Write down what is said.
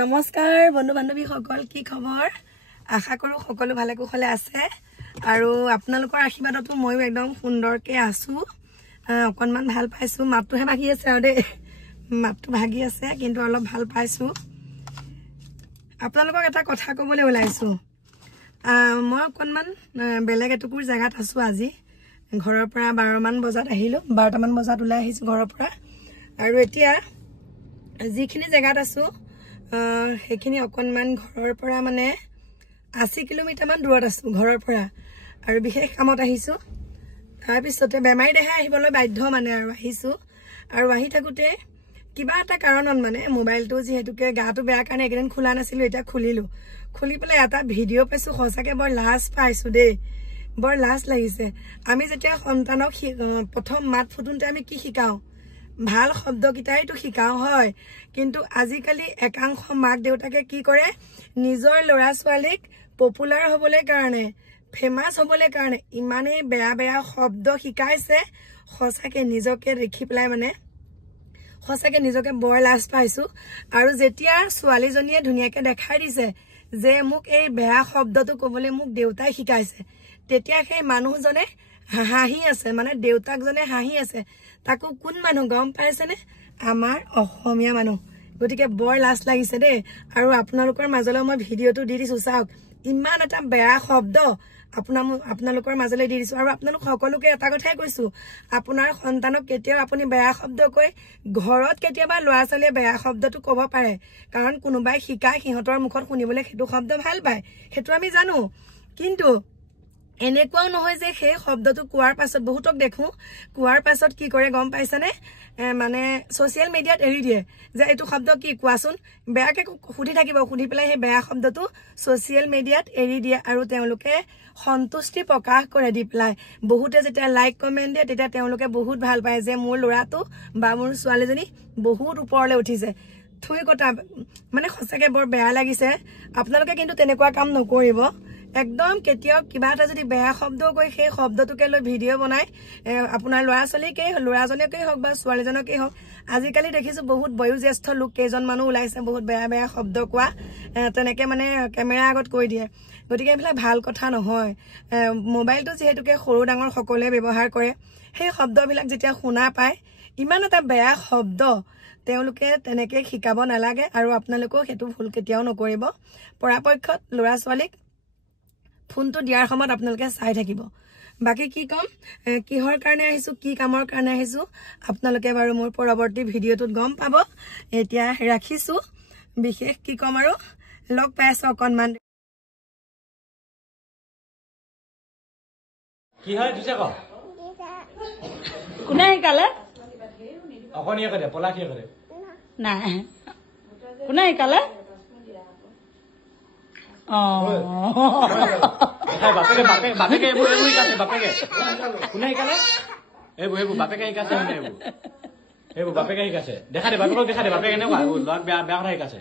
নমস্কাৰ বন্ধু বান্ধৱী সকল কি খবৰ আশা কৰো সকলো ভালে কুশলে আছে আৰু আপোনালোকৰ আশীৰ্বাদতো মইও একদম সুন্দৰকে আছো অকনমান ভাল পাইছো মাতটোহে ভাগি আছে আৰু দে মাতটো ভাগি আছে কিন্তু অলপ ভাল পাইছো আপোনালোকক এটা কথা ক'বলৈ ওলাইছো মই অকনমান বেলেগ এটুকুৰ জায়গাত আছো আজি ঘৰৰ পৰা 12 মান বজাত আহিলো 12টা মান বজাত ওলাই আহিছো ঘৰৰ পৰা আৰু এতিয়া যিখিনি জায়গাত আছো হেখিনি অকনমান ঘৰৰ পৰা মানে 80 কিলোমিটাৰ মান দূৰত আছো ঘৰৰ পৰা আৰু বিশেষ কামত আহিছো তাৰ পিছতে বেমাৰী দেহে আহিবলৈ বাধ্য মানে আৰু আহিছো আৰু আহি থাকুতে কিবা এটা কাৰণত মানে মোবাইলটো যেহেতুকে গাটো বেয়া কাৰণে একদিন খোলা নাছিল এটা খুলিলো খুলি পেলাই এটা ভিডিও পাইছো সঁচাকে বৰ লাজ পাইছো দে বৰ লাজ লাগিছে আমি যেতিয়া সন্তানক প্ৰথম মাত ফুটুনতে আমি কি শিকাও ভাল শব্দ কিটাইটো শিকাও হয় কিন্তু আজিকালি একাংশ মাক দেউতাকে কি কৰে নিজৰ লৰা ছোৱালীক পপুলাৰ হ'বলৈ কাৰণে ফেমাস হ'বলৈ কাৰণে ইমানে বেয়া বেয়া শব্দ শিকাইছে সঁচাকে নিজকে দেখি পেলাই মানে সঁচাকে নিজকে বৰ লাজ পাইছো আৰু যেতিয়া ছোৱালীজনীয়ে ধুনিয়াকে দেখাই দিছে যে মোক এই বেয়া শব্দটো ক'বলৈ মোক দেউতাই শিকাইছে তেতিয়া সেই মানুহজনে হাঁহি আছে মানে দেউতাকজনে হাঁহি আছে তাকো কোন মানুহ গম পাইছেনে আমাৰ অসমীয়া মানুহ গতিকে বৰ লাজ লাগিছে দে আৰু আপোনালোকৰ মাজলৈ মই ভিডিওটো দি দিছো চাওক ইমান এটা বেয়া শব্দ আপোনালোকৰ মাজলৈ দি দিছো আৰু আপোনালোক সকলোকে এটা কথাই কৈছো আপোনাৰ সন্তানক কেতিয়াও আপুনি বেয়া শব্দ কৈ ঘৰত কেতিয়াবা লৰা ছোৱালীয়ে বেয়া শব্দটো ক'ব পাৰে কাৰণ কোনোবাই শিকাই সিহঁতৰ মুখত শুনিবলৈ হেতু শব্দ ভাল পায় হেতু আমি জানো কিন্তু এনেকুৱাও নহয় যে সেই শব্দটো কোৱাৰ পাছত বহুতক দেখো কোৱাৰ পাছত কি কৰে গম পাইছানে মানে সোশ্যাল মিডিয়াত এৰি দিয়ে যে এটো শব্দ কি কোৱাচোন বেয়াকে খুদি থাকিব খুদি পেলাই সেই বেয়া শব্দটো সোশ্যাল মিডিয়াত এৰি দিয়ে আৰু তেওঁলোকে সন্তুষ্টি প্ৰকাশ কৰে দি পেলাই বহুতে যেতিয়া লাইক কমেন্ট দিয়ে তেতিয়া তেওঁলোকে বহুত ভাল পায় যে মোৰ ল'ৰাটো বা মোৰ ছোৱালীজনী বহুত ওপৰলৈ উঠিছে থুই কথা মানে সঁচাকে বৰ বেয়া লাগিছে আপোনালোকে কিন্তু তেনেকুৱা কাম নকৰিব একদম কেতিয়াও কিবা এটা যদি বেয়া শব্দ কৈ সেই শব্দটোকে লৈ ভিডিও বনাই আপোনাৰ ল'ৰাজনকেই হওক বা ছোৱালীজনকেই হওক আজিকালি দেখিছো বহুত বয়োজ্যেষ্ঠ লোক কেইজন মানুহ ওলাইছে বহুত বেয়া বেয়া শব্দ কোৱা তেনেকে মানে কেমেৰা আগত কৈ দিয়ে গতিকে এইবিলাক ভাল কথা নহয় মোবাইলটো যেহেতুকে সৰু ডাঙৰ সকলোৱে ব্যৱহাৰ কৰে সেই শব্দবিলাক যেতিয়া শুনা পায় ইমান এটা বেয়া শব্দ তেওঁলোকে তেনেকে শিকাব নালাগে আৰু আপোনালোকেও হেতু ভুল কেতিয়াও নকৰিব পৰাপক্ষত ল'ৰা ছোৱালীক ফোনটো দিয়াৰ সময়ত আপোনালোকে চাই থাকিব বাকি কি কম কিহৰ কাৰণে আহিছো কি কামৰ কাৰণে আহিছো আপোনালোকে বাৰু মোৰ পৰৱৰ্তী ভিডিওটোত গম পাব এতিয়া ৰাখিছো বিশেষ কি কম আৰু লগ পাইছো অকনমান কি হয় দিছে ক কোনে শিকালে অকনিয়ে কৰে পলা কি কৰে নাই কোনে শিকালে বাপেকে এইবোৰ শিকাইছে বাপেকে কোনে শিকালে এইবোৰ বাপেকে শিকাইছে মানে এইবোৰ বাপেকে শিকাইছে দেখা দে বাপেকক দেখা দে বাপেকে কেনেকুৱা ল'ৰাক বেয়া কথা শিকাইছে